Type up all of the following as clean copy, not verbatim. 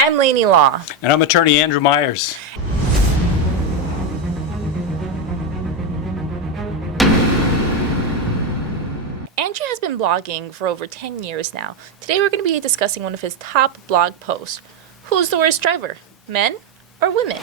I'm Lainey Law. And I'm attorney Andrew Myers. Andrew has been blogging for over 10 years now. Today we're going to be discussing one of his top blog posts. Who's the worst driver? Men or women?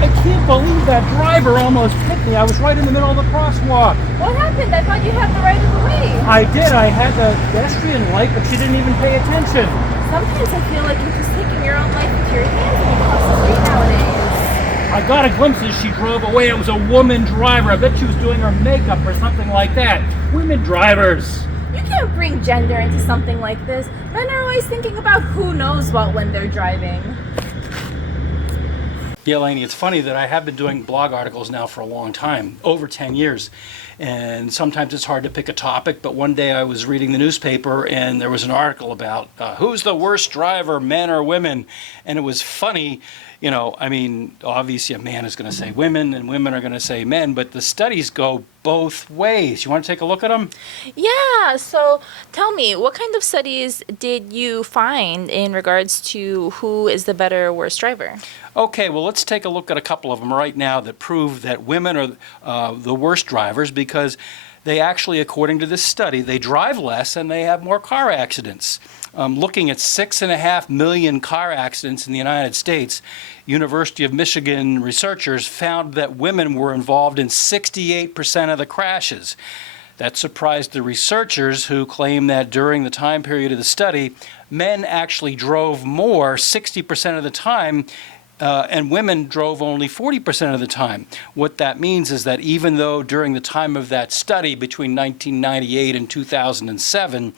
I can't believe that driver almost hit me. I was right in the middle of the crosswalk. What happened? I thought you had the right of the way. I did. I had the pedestrian light, but she didn't even pay attention. Sometimes I feel like you're just taking your own life into your hands when you cross the street nowadays. I got a glimpse as she drove away. It was a woman driver. I bet she was doing her makeup or something like that. Women drivers. You can't bring gender into something like this. Men are always thinking about who knows what when they're driving. Yeah, Lainey, it's funny that I have been doing blog articles now for a long time, over 10 years. And sometimes it's hard to pick a topic, but one day I was reading the newspaper and there was an article about who's the worst driver, men or women? And it was funny. You know, I mean, obviously a man is going to say women and women are going to say men, but the studies go both ways. You want to take a look at them? Yeah, so tell me, what kind of studies did you find in regards to who is the better or worse driver? Okay, well, let's take a look at a couple of them right now that prove that women are the worst drivers because they actually, according to this study, they drive less and they have more car accidents. Looking at 6.5 million car accidents in the United States, University of Michigan researchers found that women were involved in 68% of the crashes. That surprised the researchers who claim that during the time period of the study, men actually drove more 60% of the time, and women drove only 40% of the time. What that means is that even though during the time of that study between 1998 and 2007,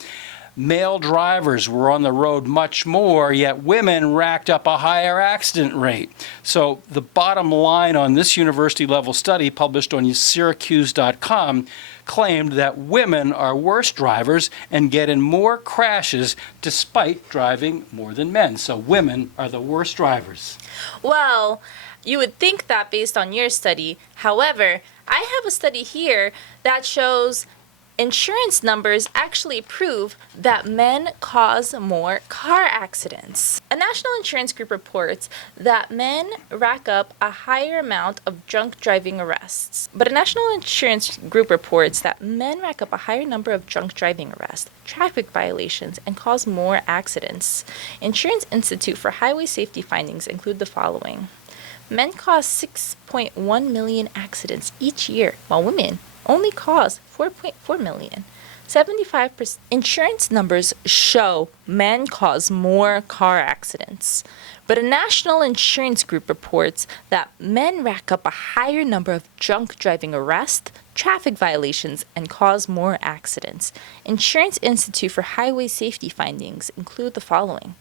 male drivers were on the road much more, yet women racked up a higher accident rate. So the bottom line on this university-level study published on Syracuse.com claimed that women are worse drivers and get in more crashes despite driving more than men. So women are the worst drivers. Well, you would think that based on your study. However, I have a study here that shows insurance numbers actually prove that men cause more car accidents. A national insurance group reports that men rack up a higher amount of drunk driving arrests. But a national insurance group reports that men rack up a higher number of drunk driving arrests, traffic violations, and cause more accidents. Insurance Institute for Highway Safety findings include the following. Men cause 6.1 million accidents each year, while women only cause 4.4 million. 75% insurance numbers show men cause more car accidents. But a national insurance group reports that men rack up a higher number of drunk driving arrests, traffic violations, and cause more accidents. Insurance Institute for Highway Safety findings include the following.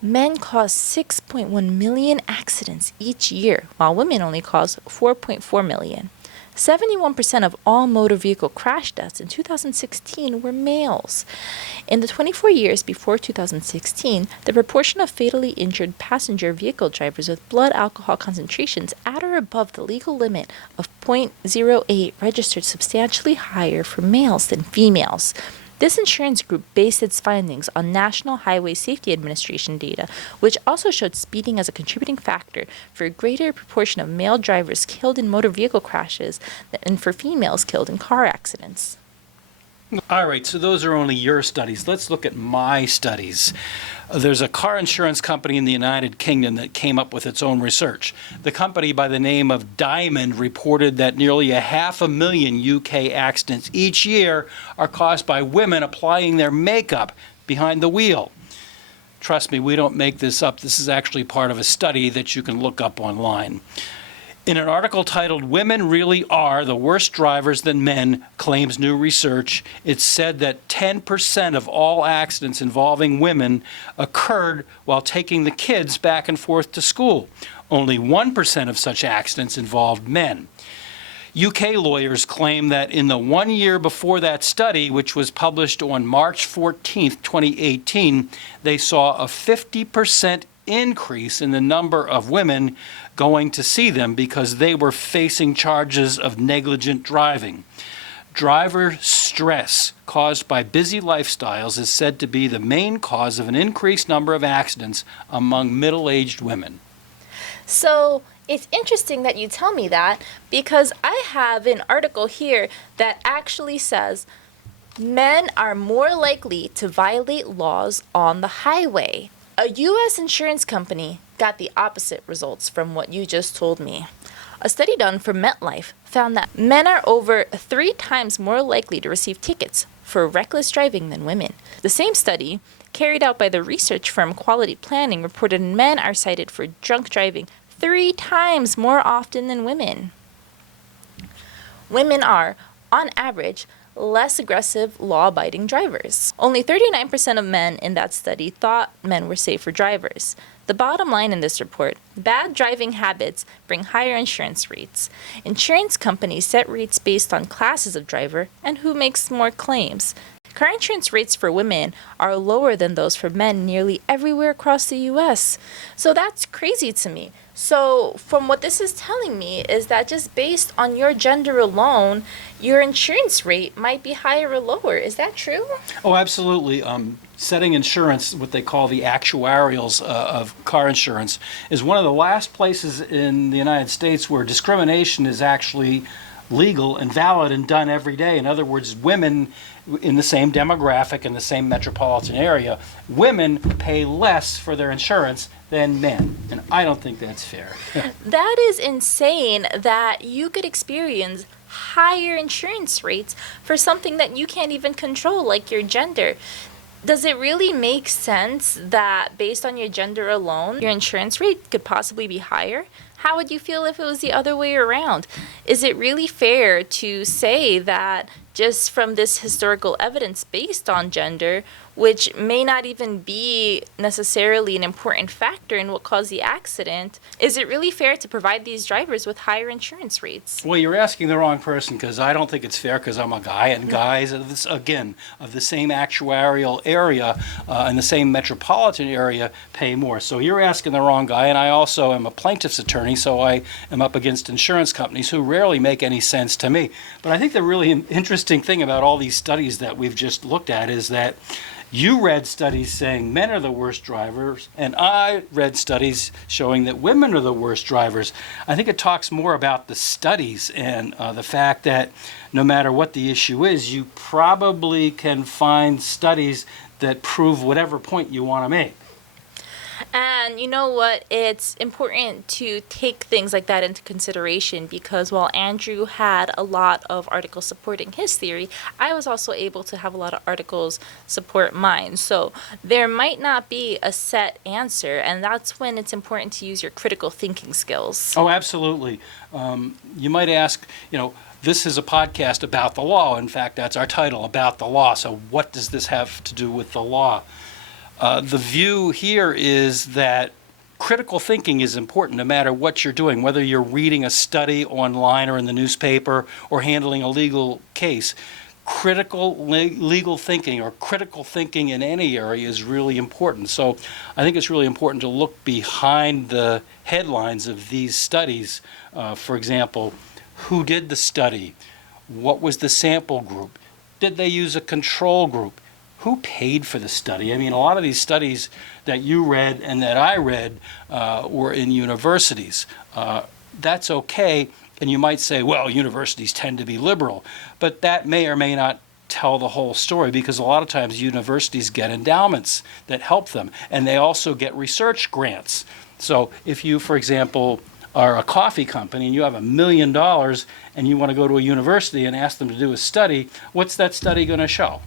Men cause 6.1 million accidents each year, while women only cause 4.4 million. 71% of all motor vehicle crash deaths in 2016 were males. In the 24 years before 2016, the proportion of fatally injured passenger vehicle drivers with blood alcohol concentrations at or above the legal limit of 0.08 registered substantially higher for males than females. This insurance group based its findings on National Highway Safety Administration data, which also showed speeding as a contributing factor for a greater proportion of male drivers killed in motor vehicle crashes than for females killed in car accidents. All right, so those are only your studies. Let's look at my studies. There's a car insurance company in the United Kingdom that came up with its own research. The company by the name of Diamond reported that nearly 500,000 UK accidents each year are caused by women applying their makeup behind the wheel. Trust me, we don't make this up. This is actually part of a study that you can look up online. In an article titled, "Women Really Are the Worst Drivers Than Men," claims new research, it said that 10% of all accidents involving women occurred while taking the kids back and forth to school. Only 1% of such accidents involved men. UK lawyers claim that in the 1 year before that study, which was published on March 14, 2018, they saw a 50% increase in the number of women going to see them because they were facing charges of negligent driving. Drivers stress caused by busy lifestyles is said to be the main cause of an increased number of accidents among middle-aged women. So it's interesting that you tell me that, because I have an article here that actually says men are more likely to violate laws on the highway. A U.S. insurance company got the opposite results from what you just told me. A study done for MetLife found that men are over 3 times more likely to receive tickets for reckless driving than women. The same study, carried out by the research firm Quality Planning, reported men are cited for drunk driving 3 times more often than women. Women are, on average, less aggressive, law-abiding drivers. Only 39% of men in that study thought men were safer drivers. The bottom line in this report: bad driving habits bring higher insurance rates. Insurance companies set rates based on classes of driver and who makes more claims. Car insurance rates for women are lower than those for men nearly everywhere across the U.S. So that's crazy to me. So from what this is telling me is that just based on your gender alone, your insurance rate might be higher or lower. Is that true? Oh, absolutely. Setting insurance, what they call the actuarials of car insurance, is one of the last places in the United States where discrimination is actually legal and valid and done every day. In other words, women in the same demographic, in the same metropolitan area, women pay less for their insurance than men. And I don't think that's fair. That is insane that you could experience higher insurance rates for something that you can't even control, like your gender. Does it really make sense that based on your gender alone, your insurance rate could possibly be higher? How would you feel if it was the other way around? Is it really fair to say that just from this historical evidence based on gender, which may not even be necessarily an important factor in what caused the accident, is it really fair to provide these drivers with higher insurance rates? Well, you're asking the wrong person, because I don't think it's fair, because I'm a guy, and guys, of this, again, of the same actuarial area and the same metropolitan area pay more. So you're asking the wrong guy, and I also am a plaintiff's attorney, so I am up against insurance companies who rarely make any sense to me. But I think the really interesting thing about all these studies that we've just looked at is that you read studies saying men are the worst drivers, and I read studies showing that women are the worst drivers. I think it talks more about the studies and the fact that no matter what the issue is, you probably can find studies that prove whatever point you want to make. And you know what? It's important to take things like that into consideration, because while Andrew had a lot of articles supporting his theory, I was also able to have a lot of articles support mine. So there might not be a set answer, and that's when it's important to use your critical thinking skills. Oh, absolutely. You might ask, this is a podcast about the law. In fact, that's our title, About the Law. So what does this have to do with the law? The view here is that critical thinking is important no matter what you're doing, whether you're reading a study online or in the newspaper or handling a legal case. Legal thinking or critical thinking in any area is really important. So I think it's really important to look behind the headlines of these studies. For example, who did the study? What was the sample group? Did they use a control group? Who paid for the study? I mean, a lot of these studies that you read and that I read were in universities. That's okay, and you might say, well, universities tend to be liberal, but that may or may not tell the whole story, because a lot of times universities get endowments that help them, and they also get research grants. So if you, for example, are a coffee company and you have $1 million and you want to go to a university and ask them to do a study, what's that study going to show?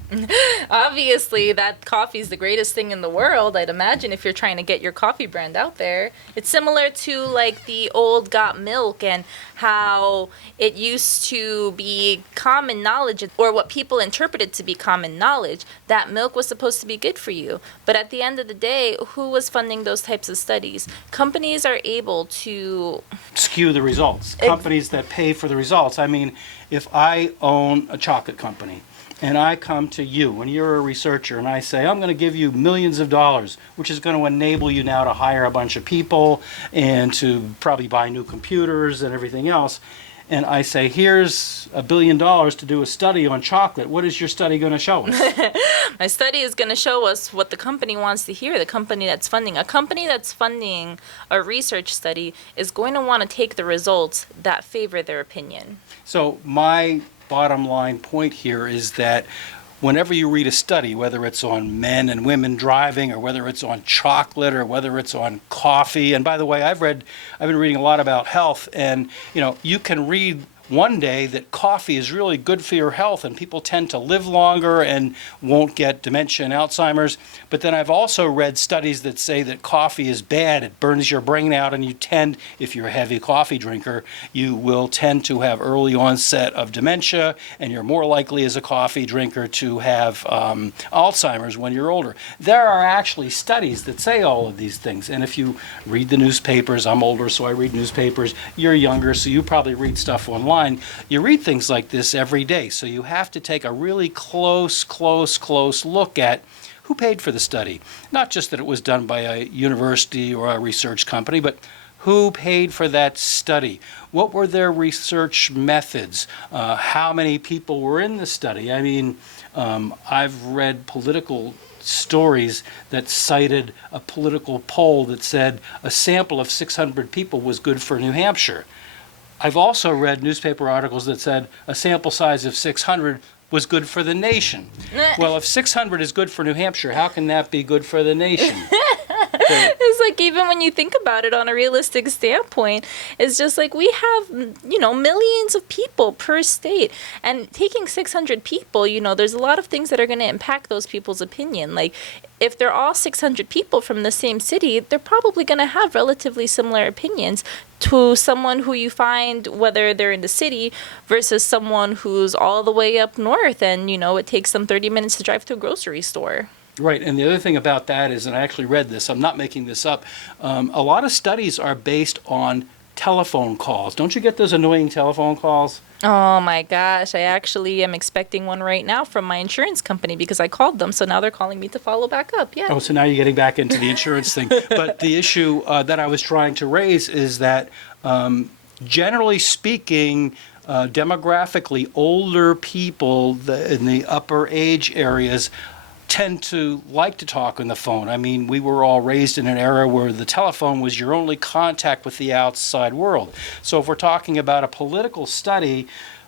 Obviously, that coffee is the greatest thing in the world, I'd imagine, if you're trying to get your coffee brand out there. It's similar to like the old got milk and how it used to be common knowledge, or what people interpreted to be common knowledge, that milk was supposed to be good for you. But at the end of the day, who was funding those types of studies? Companies are able to skew the results. Companies that pay for the results. I mean, if I own a chocolate company and I come to you and you're a researcher and I say, I'm going to give you millions of dollars, which is going to enable you now to hire a bunch of people and to probably buy new computers and everything else. and I say, here's $1 billion to do a study on chocolate, what is your study going to show us? My study is going to show us what the company wants to hear, the company that's funding. A company that's funding a research study is going to want to take the results that favor their opinion. So my bottom line point here is that whenever you read a study, whether it's on men and women driving, or whether it's on chocolate, or whether it's on coffee, and by the way, I've been reading a lot about health, and you can read one day that coffee is really good for your health and people tend to live longer and won't get dementia and Alzheimer's. But then I've also read studies that say that coffee is bad. It burns your brain out, and you tend, if you're a heavy coffee drinker, you will tend to have early onset of dementia, and you're more likely as a coffee drinker to have Alzheimer's when you're older. There are actually studies that say all of these things. And if you read the newspapers, I'm older, so I read newspapers. You're younger, so you probably read stuff online. You read things like this every day, so you have to take a really close look at who paid for the study. Not just that it was done by a university or a research company, but who paid for that study? What were their research methods? How many people were in the study? I mean, I've read political stories that cited a political poll that said a sample of 600 people was good for New Hampshire. I've also read newspaper articles that said a sample size of 600 was good for the nation. Well, if 600 is good for New Hampshire, how can that be good for the nation? It's like, even when you think about it on a realistic standpoint, it's just like we have, millions of people per state. And taking 600 people, there's a lot of things that are going to impact those people's opinion. Like, if they're all 600 people from the same city, they're probably going to have relatively similar opinions to someone who you find, whether they're in the city versus someone who's all the way up north and, it takes them 30 minutes to drive to a grocery store. Right, and the other thing about that is, and I actually read this, I'm not making this up, a lot of studies are based on telephone calls. Don't you get those annoying telephone calls? Oh my gosh, I actually am expecting one right now from my insurance company because I called them, so now they're calling me to follow back up. Yeah. Oh, so now you're getting back into the insurance thing. But the issue that I was trying to raise is that generally speaking, demographically, older people in the upper age areas tend to like to talk on the phone. I mean, we were all raised in an era where the telephone was your only contact with the outside world. So if we're talking about a political study,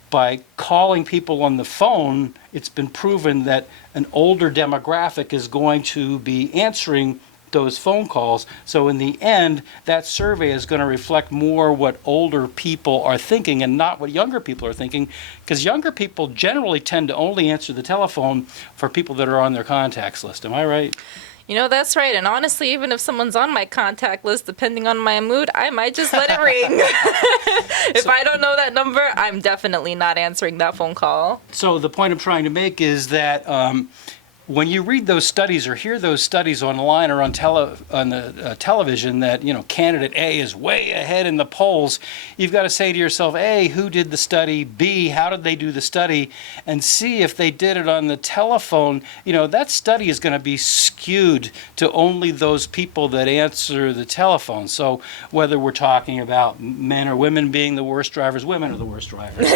by calling people on the phone, it's been proven that an older demographic is going to be answering those phone calls. So in the end, that survey is going to reflect more what older people are thinking and not what younger people are thinking, because younger people generally tend to only answer the telephone for people that are on their contacts list. Am I right? That's right. And honestly, even if someone's on my contact list, depending on my mood, I might just let it ring. If I don't know that number, I'm definitely not answering that phone call. So the point I'm trying to make is that when you read those studies or hear those studies online or on the television that, candidate A is way ahead in the polls, you've got to say to yourself, A, who did the study? B, how did they do the study? And C, if they did it on the telephone, that study is going to be skewed to only those people that answer the telephone. So whether we're talking about men or women being the worst drivers, women are the worst drivers.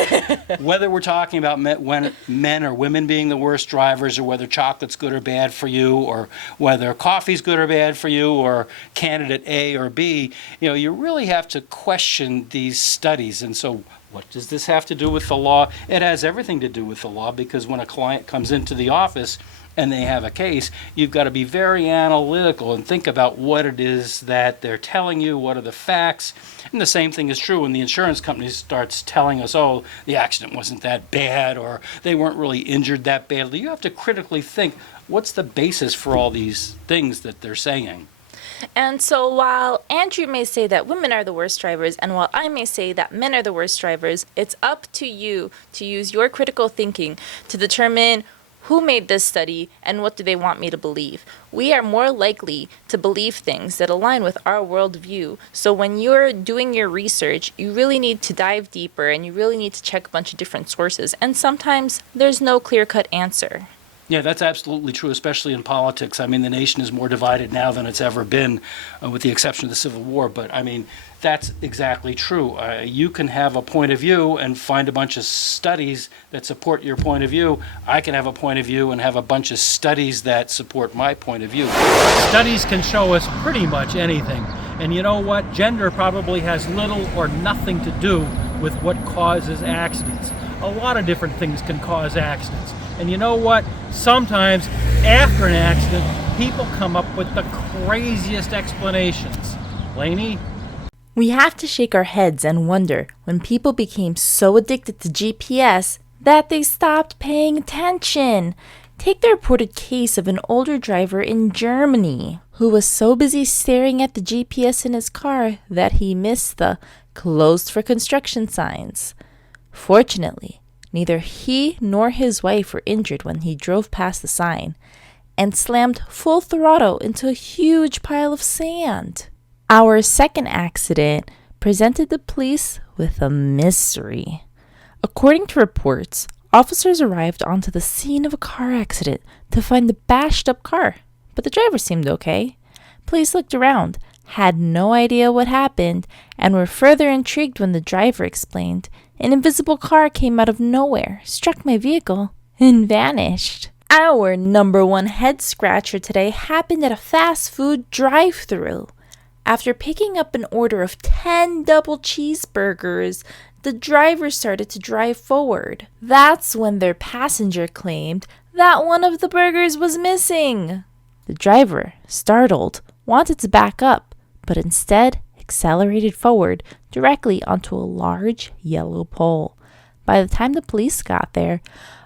Whether we're talking about men or women being the worst drivers, or whether chocolate's good or bad for you, or whether coffee's good or bad for you, or candidate A or B, you really have to question these studies. And so what does this have to do with the law? It has everything to do with the law, because when a client comes into the office and they have a case, you've got to be very analytical and think about what it is that they're telling you, what are the facts. And the same thing is true when the insurance company starts telling us, oh, the accident wasn't that bad, or they weren't really injured that badly. You have to critically think, what's the basis for all these things that they're saying? And so while Andrew may say that women are the worst drivers, and while I may say that men are the worst drivers, it's up to you to use your critical thinking to determine who made this study and what do they want me to believe. We are more likely to believe things that align with our worldview. So when you're doing your research, you really need to dive deeper and you really need to check a bunch of different sources. And sometimes there's no clear-cut answer. Yeah, that's absolutely true, especially in politics. I mean, the nation is more divided now than it's ever been, with the exception of the Civil War. But I mean, that's exactly true. You can have a point of view and find a bunch of studies that support your point of view. I can have a point of view and have a bunch of studies that support my point of view. Studies can show us pretty much anything. And you know what? Gender probably has little or nothing to do with what causes accidents. A lot of different things can cause accidents. And you know what? Sometimes after an accident, people come up with the craziest explanations. Lainey? We have to shake our heads and wonder when people became so addicted to GPS that they stopped paying attention. Take the reported case of an older driver in Germany who was so busy staring at the GPS in his car that he missed the closed for construction signs. Fortunately, neither he nor his wife were injured when he drove past the sign and slammed full throttle into a huge pile of sand. Our second accident presented the police with a mystery. According to reports, officers arrived onto the scene of a car accident to find the bashed up car, but the driver seemed okay. Police looked around, had no idea what happened, and were further intrigued when the driver explained, "An invisible car came out of nowhere, struck my vehicle, and vanished." Our number one head scratcher today happened at a fast food drive-thru. After picking up an order of 10 double cheeseburgers, the driver started to drive forward. That's when their passenger claimed that one of the burgers was missing. The driver, startled, wanted to back up, but instead accelerated forward directly onto a large yellow pole. By the time the police got there,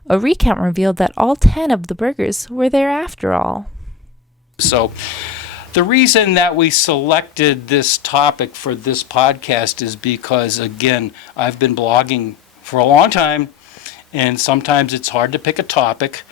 a recount revealed that all 10 of the burgers were there after all. So the reason that we selected this topic for this podcast is because, again, I've been blogging for a long time, and sometimes it's hard to pick a topic.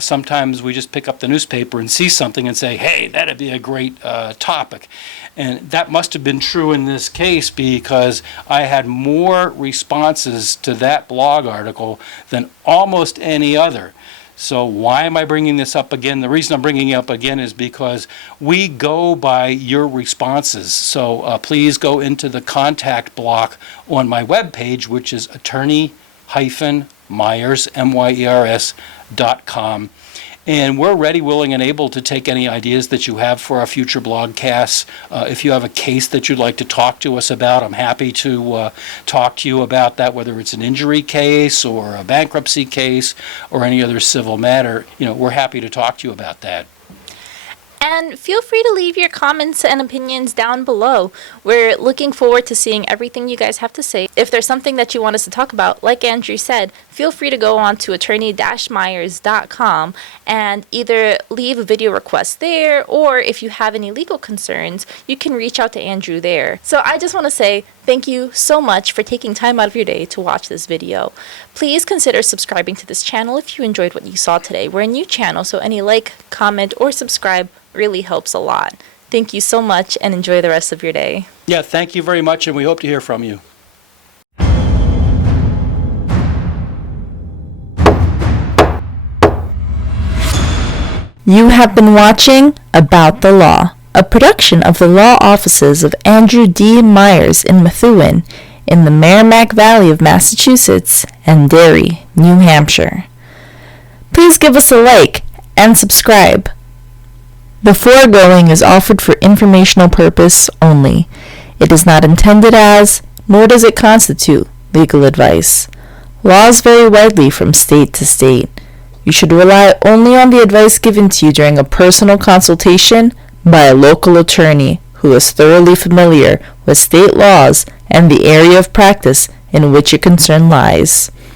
Sometimes we just pick up the newspaper and see something and say, hey, that'd be a great topic. And that must have been true in this case because I had more responses to that blog article than almost any other. So why am I bringing this up again? The reason I'm bringing it up again is because we go by your responses. So please go into the contact block on my webpage, which is attorney-myers, MYERS.com. And we're ready, willing, and able to take any ideas that you have for our future blogcasts. If you have a case that you'd like to talk to us about, I'm happy to talk to you about that, whether it's an injury case or a bankruptcy case or any other civil matter. We're happy to talk to you about that. And feel free to leave your comments and opinions down below. We're looking forward to seeing everything you guys have to say. If there's something that you want us to talk about, like Andrew said, feel free to go on to attorney-myers.com and either leave a video request there, or if you have any legal concerns, you can reach out to Andrew there. So I just want to say thank you so much for taking time out of your day to watch this video. Please consider subscribing to this channel if you enjoyed what you saw today. We're a new channel, so any like, comment, or subscribe really helps a lot. Thank you so much and enjoy the rest of your day. Yeah, thank you very much, and we hope to hear from you. You have been watching About the Law, a production of the law offices of Andrew D. Myers in Methuen in the Merrimack Valley of Massachusetts and Derry, New Hampshire. Please give us a like and subscribe. The foregoing is offered for informational purpose only. It is not intended as, nor does it constitute, legal advice. Laws vary widely from state to state. You should rely only on the advice given to you during a personal consultation by a local attorney who is thoroughly familiar with state laws and the area of practice in which your concern lies.